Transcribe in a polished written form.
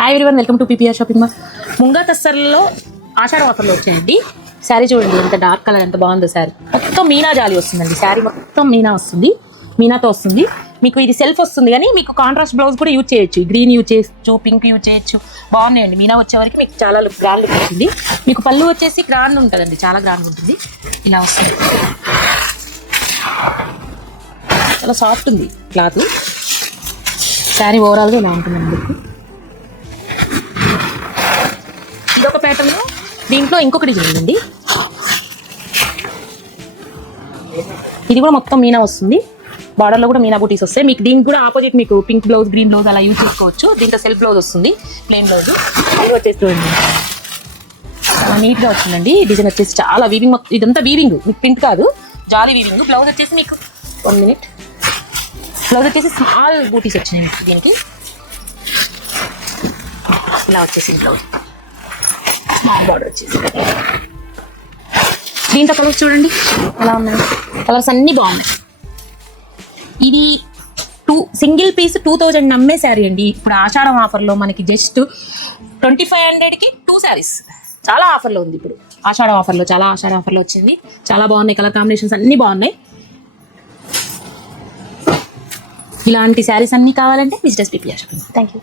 Hi everyone, welcome to PPR shopping mall. ముంగా తస్సర్లో ఆషాఢ ఆఫర్లో వచ్చాయండి. శారీ చూడండి ఎంత డార్క్ కలర్, ఎంత బాగుందో శారీ. మొత్తం మీనా జాలి వస్తుందండి. శారీ మొత్తం మీనా వస్తుంది, మీనాతో వస్తుంది. మీకు ఇది సెల్ఫ్ వస్తుంది, కానీ మీకు కాంట్రాస్ట్ బ్లౌజ్ కూడా యూజ్ చేయొచ్చు. గ్రీన్ యూజ్ చేయొచ్చు, పింక్ యూజ్ చేయొచ్చు. బాగున్నాయండి. మీనా వచ్చే వరకు మీకు చాలా గ్రాండ్ లుక్ వస్తుంది. మీకు పళ్ళు వచ్చేసి గ్రాండ్ ఉంటుందండి, చాలా గ్రాండ్ ఉంటుంది. ఇలా వస్తుంది, చాలా సాఫ్ట్ ఉంది క్లాత్. శారీ ఓవరాల్గా ఇలా ఉంటుందండి. ఇదొక ప్యాటర్న్, దీంట్లో ఇంకొక డిజైన్ ఉంది. ఇది కూడా మొత్తం మీనా వస్తుంది. బార్డర్లో కూడా మీనా బూటీస్ వస్తాయి. మీకు దీనికి కూడా ఆపోజిట్ మీకు పింక్ బ్లౌజ్, గ్రీన్ బ్లౌజ్ అలా యూజ్ చేసుకోవచ్చు. దీంట్లో సెల్ఫ్ బ్లౌజ్ వస్తుంది, ప్లెయిన్ బ్లౌజ్. అది వచ్చేసి చాలా నీట్గా వచ్చిందండి. డిజైన్ వచ్చేసి చాలా వీవింగ్, ఇదంతా వీవింగ్, మీకు ప్రింట్ కాదు, జాలీ వీవింగ్. బ్లౌజ్ వచ్చేసి మీకు 1 minute, బ్లౌజ్ వచ్చేసి స్మాల్ బూటీస్ వచ్చినాయి మీకు. దీనికి ఇలా వచ్చేసి బ్లౌజ్ స్మాల్ బార్డర్ వచ్చేసి. దీంట్లో కలర్స్ చూడండి ఎలా ఉన్నాయి. కలర్స్ అన్నీ బాగున్నాయి. ఇది సింగిల్ పీస్ 2000 నమ్మే శారీ అండి. ఇప్పుడు ఆషాఢం ఆఫర్లో మనకి జస్ట్ 2500కి 2 శారీస్. చాలా ఆఫర్లో ఉంది ఇప్పుడు. ఆషాఢం ఆఫర్లో, చాలా ఆషాఢం ఆఫర్లో వచ్చింది. చాలా బాగున్నాయి, కలర్ కాంబినేషన్స్ అన్నీ బాగున్నాయి. ఇలాంటి శారీస్ అన్నీ కావాలంటే visitors PPR shopping. Thank you.